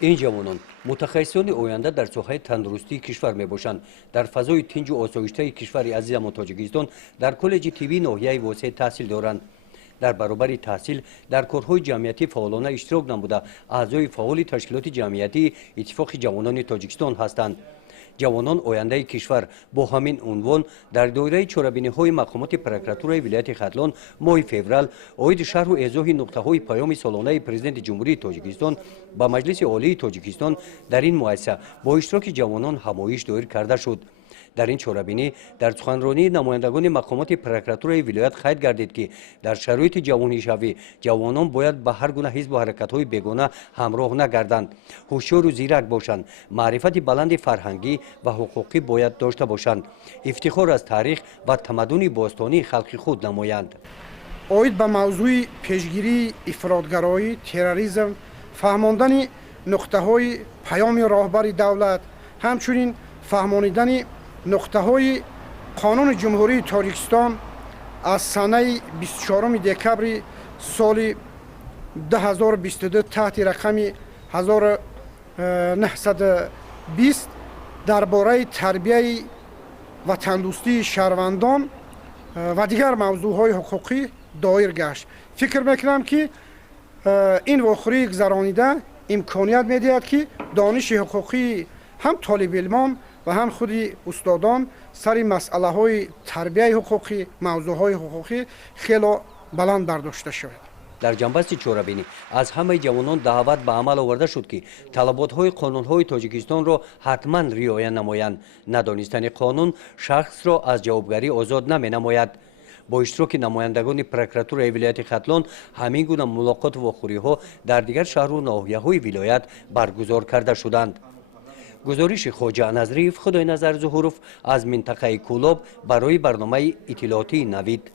این جوانان متخصصان آینده در ساحه تندرستی کشور میباشند. در فضای تنج و آسایشته کشور عزیزم تاجیکستان در کالج طبی ناحیه واسه تحصیل دارند. در برابر تحصیل در کارهای جمعیتی فعالانه اشتراک نموده اعضای فعال تشکیلات جمعیتی اتفاق جوانان تاجیکستان هستند. جوانان آینده کشور با همین عنوان در دایره چاره‌بینی‌های مقامات پروکراتورای ولایت ختلان ماه فوریه عاید شرح و ایضاح نقطه‌های پیام سالانه پرزیدنت جمهوری تاجیکستان با مجلس عالی تاجیکستان در این مؤسسه با اشتراک جوانان همایش دایر کرده شد. در این چاره‌بینی در سخنرانی نمایندگان مقامات پروکراتورای ولایت خواهد گردید که در شرایط جوانی شوی جوانان باید به هر گونه حزب و حرکت‌های بیگانه همراه نگردند، هوشیار و زیرک باشند، معرفت بلند فرهنگی و حقوقی باید داشته باشند، افتخار از تاریخ و تمدن باستانی خلق خود نمایند. اوید به موضوع پیشگیری افراطگرایی، تروریسم، فهماندن نقطه‌های پیام راهبر دولت، همچنین فهمانیدن نقطه‌های قانون جمهوری تاجیکستان از سنه 24 دکبر سال 2022 تحت رقم 1920 درباره تربیت و تندرستی شهروندان و دیگر موضوعهای حقوقی دایر گشت. فکر میکنم که این واخوری گذرانیده امکانیت میدهد که دانش حقوقی هم طالب علمان و هم خود استادان سر مسئله های تربیت حقوقی، موضوع های حقوقی خیلی بلند برداشته شود. در جنبست چاره‌بینی از همه جوانان دعوت به عمل آورده شد که طلبات قانون های تاجیکستان را حتما رعایت نمایند. ندانستن قانون شخص را از جوابگری آزاد نمی نماید. با اشتراک نمایندگان پروکراتورای ولایت ختلان همین گونه ملاقات و واخوری‌ها در دیگر شهر و ناحیه‌های ولایت برگزار کرده شدند. گزارش خواجه نظریف خدای نظر ظهورов از منطقه کولاب برای برنامه اطلاعاتی نوید.